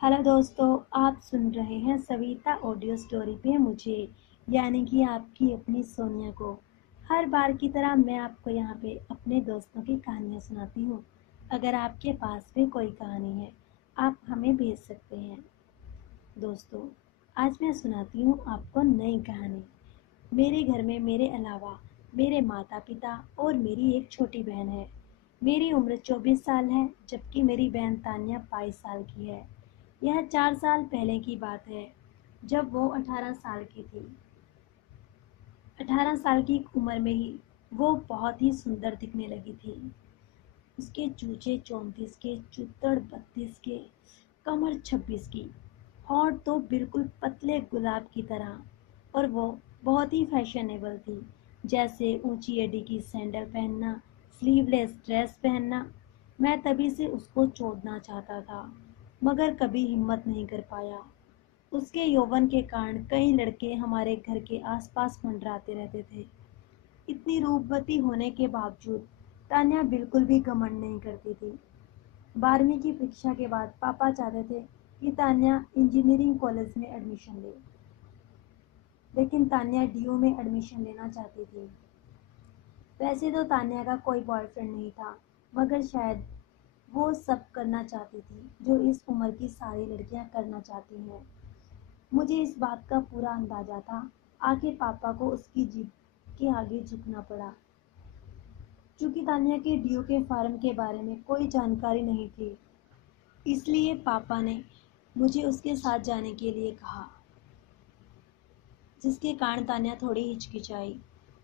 Hello दोस्तों, आप सुन रहे हैं सविता ऑडियो स्टोरी पे मुझे, यानी कि आपकी अपनी सोनिया को। हर बार की तरह मैं आपको यहाँ पे अपने दोस्तों की कहानियाँ सुनाती हूँ। अगर आपके पास भी कोई कहानी है, आप हमें भेज सकते हैं। दोस्तों, आज मैं सुनाती हूँ आपको नई कहानी। मेरे घर में मेरे अलावा मेरे माता पिता और मेरी एक छोटी बहन है। मेरी उम्र 24 साल है, जबकि मेरी बहन तान्या 22 साल की है। यह 4 साल पहले की बात है, जब वो 18 साल की थी। 18 साल की उम्र में ही वो बहुत ही सुंदर दिखने लगी थी। उसके चूचे 34 के, चुतड़ 32 के, कमर 26 की, होंठ तो बिल्कुल पतले गुलाब की तरह। और वो बहुत ही फैशनेबल थी, जैसे ऊंची एड़ी की सैंडल पहनना, स्लीवलेस ड्रेस पहनना। मैं तभी से उसको छोड़ना चाहता था, मगर कभी हिम्मत नहीं कर पाया। उसके यौवन के कारण कई लड़के हमारे घर के आसपास मंडराते रहते थे। इतनी रूपवती होने के बावजूद तान्या बिल्कुल भी घमंड नहीं करती थी। 12वीं की परीक्षा के बाद पापा चाहते थे कि तान्या इंजीनियरिंग कॉलेज में एडमिशन ले, लेकिन तान्या डीयू में एडमिशन लेना चाहती थी। वैसे तो तान्या का कोई बॉयफ्रेंड नहीं था, मगर शायद वो सब करना चाहती थी जो इस उम्र की सारी लड़कियां करना चाहती हैं। मुझे इस बात का पूरा अंदाजा था। आखिर पापा को उसकी जिद के आगे झुकना पड़ा। चूंकि तान्या के डीयू के फार्म के बारे में कोई जानकारी नहीं थी, इसलिए पापा ने मुझे उसके साथ जाने के लिए कहा, जिसके कारण तान्या थोड़ी हिचकिचाई।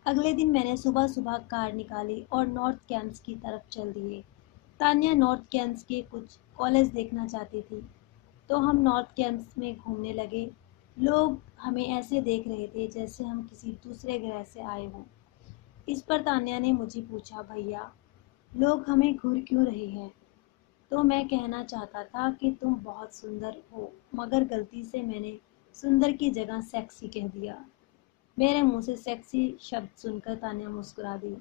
अगले दिन मैंने सुबह सुबह कार निकाली और नॉर्थ कैंप्स की तरफ चल दिए। तान्या नॉर्थ कैंप्स के कुछ कॉलेज देखना चाहती थी, तो हम नॉर्थ कैंप्स में घूमने लगे। लोग हमें ऐसे देख रहे थे जैसे हम किसी दूसरे ग्रह से आए हों। इस पर तान्या ने मुझे पूछा, भैया, लोग हमें घूर क्यों रहे हैं? तो मैं कहना चाहता था कि तुम बहुत सुंदर हो, मगर गलती से मैंने सुंदर की जगह सेक्सी कह दिया। मेरे मुंह से सेक्सी शब्द सुनकर तान्या मुस्कुरा दी।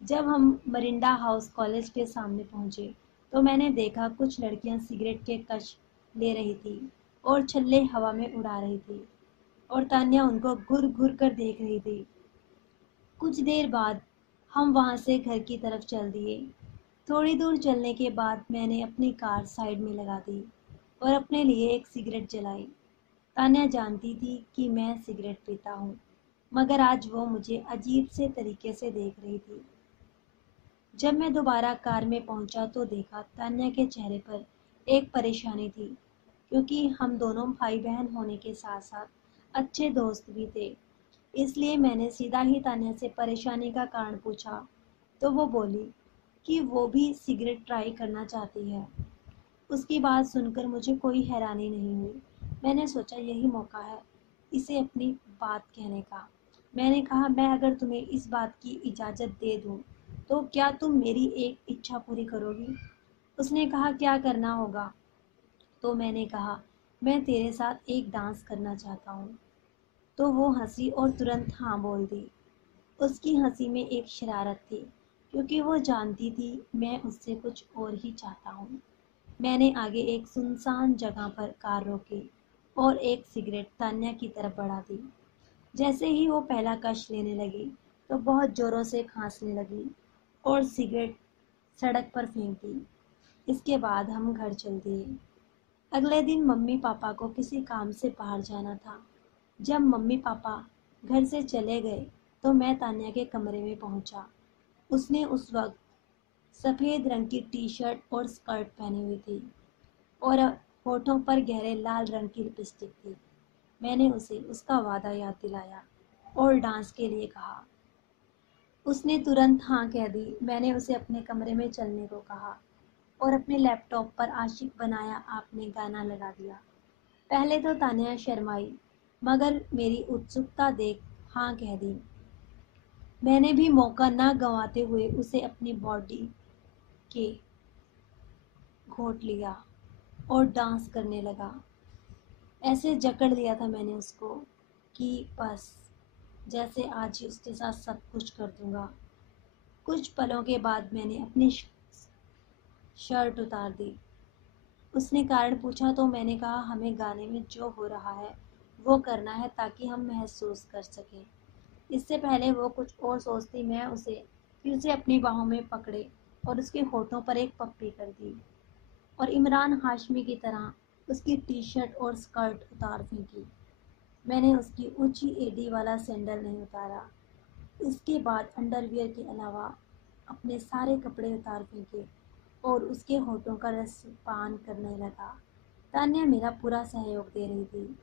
जब हम मरिंडा हाउस कॉलेज के सामने पहुंचे, तो मैंने देखा कुछ लड़कियां सिगरेट के कश ले रही थी और छल्ले हवा में उड़ा रही थी, और तान्या उनको घुर घुर कर देख रही थी। कुछ देर बाद हम वहां से घर की तरफ चल दिए। थोड़ी दूर चलने के बाद मैंने अपनी कार साइड में लगा दी और अपने लिए एक सिगरेट जलाई। तान्या जानती थी कि मैं सिगरेट पीता हूँ, मगर आज वो मुझे अजीब से तरीके से देख रही थी। जब मैं दोबारा कार में पहुंचा तो देखा तान्या के चेहरे पर एक परेशानी थी, क्योंकि हम दोनों भाई बहन होने के साथ साथ अच्छे दोस्त भी थे। इसलिए मैंने सीधा ही तान्या से परेशानी का कारण पूछा, तो वो बोली कि वो भी सिगरेट ट्राई करना चाहती है। उसकी बात सुनकर मुझे कोई हैरानी नहीं हुई। मैंने सोचा यही मौका है इसे अपनी बात कहने का। मैंने कहा, मैं अगर तुम्हें इस बात की इजाज़त दे दूं, तो क्या तुम मेरी एक इच्छा पूरी करोगी? उसने कहा, क्या करना होगा? तो मैंने कहा, मैं तेरे साथ एक डांस करना चाहता हूँ। तो वो हंसी और तुरंत हाँ बोल दी। उसकी हंसी में एक शरारत थी, क्योंकि वो जानती थी मैं उससे कुछ और ही चाहता हूँ। मैंने आगे एक सुनसान जगह पर कार रोकी और एक सिगरेट तान्या की तरफ बढ़ा दी। जैसे ही वो पहला कश लेने लगी, तो बहुत जोरों से खांसने लगी और सिगरेट सड़क पर फेंक दी। इसके बाद हम घर चल दिए। अगले दिन मम्मी पापा को किसी काम से बाहर जाना था। जब मम्मी पापा घर से चले गए, तो मैं तान्या के कमरे में पहुंचा। उसने उस वक्त सफ़ेद रंग की टी शर्ट और स्कर्ट पहनी हुई थी, और होठों पर गहरे लाल रंग की लिपस्टिक थी। मैंने उसे उसका वादा याद दिलाया और डांस के लिए कहा। उसने तुरंत हाँ कह दी। मैंने उसे अपने कमरे में चलने को कहा और अपने लैपटॉप पर आशिक बनाया आपने गाना लगा दिया। पहले तो तान्या शर्माई, मगर मेरी उत्सुकता देख हाँ कह दी। मैंने भी मौका ना गंवाते हुए उसे अपनी बॉडी के घोट लिया और डांस करने लगा। ऐसे जकड़ लिया था मैंने उसको कि बस जैसे आज ही उसके साथ सब कुछ कर दूंगा। कुछ पलों के बाद मैंने अपनी शर्ट उतार दी उसने कारण पूछा तो मैंने कहा हमें गाने में जो हो रहा है वो करना है ताकि हम महसूस कर सकें। इससे पहले वो कुछ और सोचती मैं उसे फिर से अपनी बाहों में पकड़े और उसके होठों पर एक पप्पी कर दी और इमरान हाशमी की तरह उसकी टी शर्ट और स्कर्ट उतार फेंकी। मैंने उसकी ऊंची एड़ी वाला सैंडल नहीं उतारा। इसके बाद अंडरवियर के अलावा अपने सारे कपड़े उतार फेंके और उसके होठों का रस पान करने लगा। तान्या मेरा पूरा सहयोग दे रही थी।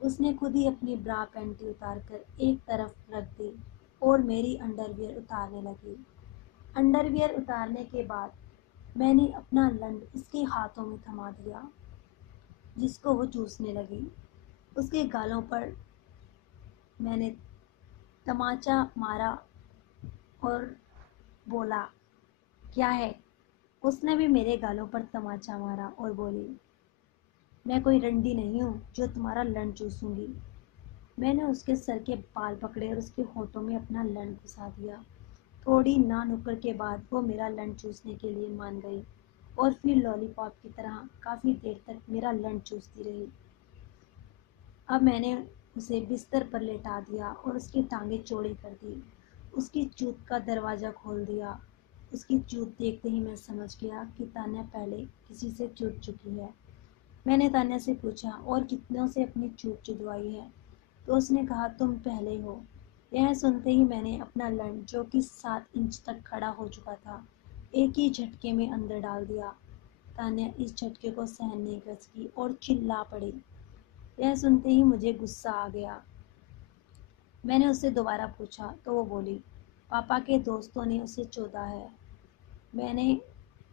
उसने खुद ही अपनी ब्रा पैंटी उतार कर एक तरफ रख दी और मेरी अंडरवियर उतारने लगी। अंडरवियर उतारने के बाद मैंने अपना लंड उसके हाथों में थमा दिया जिसको वो चूसने लगी। उसके गालों पर मैंने तमाचा मारा और बोला, क्या है? उसने भी मेरे गालों पर तमाचा मारा और बोली, मैं कोई रंडी नहीं हूँ जो तुम्हारा लंड चूसूंगी। मैंने उसके सर के बाल पकड़े और उसके होठों में अपना लंड घुसा दिया। थोड़ी ना नुक्कड़ के बाद वो मेरा लंड चूसने के लिए मान गई और फिर लॉलीपॉप की तरह काफ़ी देर तक मेरा लंड चूसती रही। अब मैंने उसे बिस्तर पर लेटा दिया और उसकी टांगें चौड़ी कर दी। उसकी चूत का दरवाज़ा खोल दिया। उसकी चूत देखते ही मैं समझ गया कि तान्या पहले किसी से चूत चुकी है। मैंने तान्या से पूछा, और कितनों से अपनी चूत चुदवाई है? तो उसने कहा, तुम पहले हो। यह सुनते ही मैंने अपना लंड, जो कि 7 इंच तक खड़ा हो चुका था, एक ही झटके में अंदर डाल दिया। तान्या इस झटके को सहन नहीं कर सकी और चिल्ला पड़ी। यह सुनते ही मुझे गुस्सा आ गया। मैंने उससे दोबारा पूछा तो वो बोली, पापा के दोस्तों ने उसे चोदा है। मैंने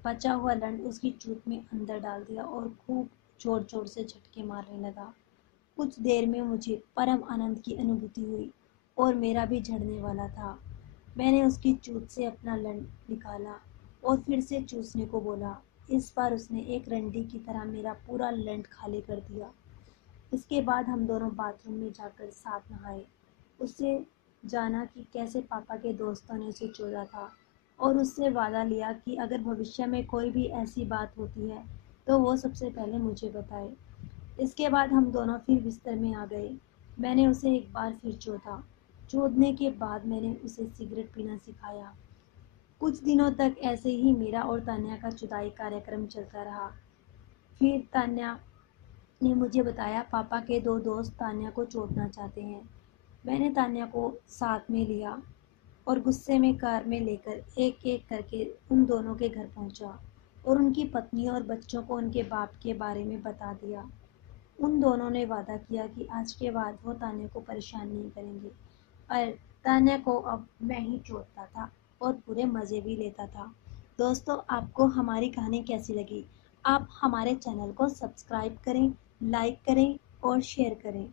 बचा हुआ लंड उसकी चूत में अंदर डाल दिया और खूब जोर जोर से झटके मारने लगा। कुछ देर में मुझे परम आनंद की अनुभूति हुई और मेरा भी झड़ने वाला था। मैंने उसकी चूत से अपना लंड निकाला और फिर से चूसने को बोला। इस बार उसने एक रंडी की तरह मेरा पूरा लंड खाली कर दिया। इसके बाद हम दोनों बाथरूम में जाकर साथ नहाए। उससे जाना कि कैसे पापा के दोस्तों ने उसे चोदा था और उससे वादा लिया कि अगर भविष्य में कोई भी ऐसी बात होती है तो वो सबसे पहले मुझे बताए। इसके बाद हम दोनों फिर बिस्तर में आ गए। मैंने उसे एक बार फिर चोदा। चोदने के बाद मैंने उसे सिगरेट पीना सिखाया। कुछ दिनों तक ऐसे ही मेरा और तान्या का जुदाई कार्यक्रम चलता रहा। फिर तान्या ने मुझे बताया, पापा के 2 दोस्त तान्या को चोदना चाहते हैं। मैंने तान्या को साथ में लिया और गुस्से में कार में लेकर एक एक करके उन दोनों के घर पहुंचा और उनकी पत्नी और बच्चों को उनके बाप के बारे में बता दिया। उन दोनों ने वादा किया कि आज के बाद वो तान्या को परेशान नहीं करेंगे और तान्या को अब मैं ही चोदता था और पूरे मज़े भी लेता था। दोस्तों, आपको हमारी कहानी कैसी लगी? आप हमारे चैनल को सब्सक्राइब करें, लाइक करें और शेयर करें।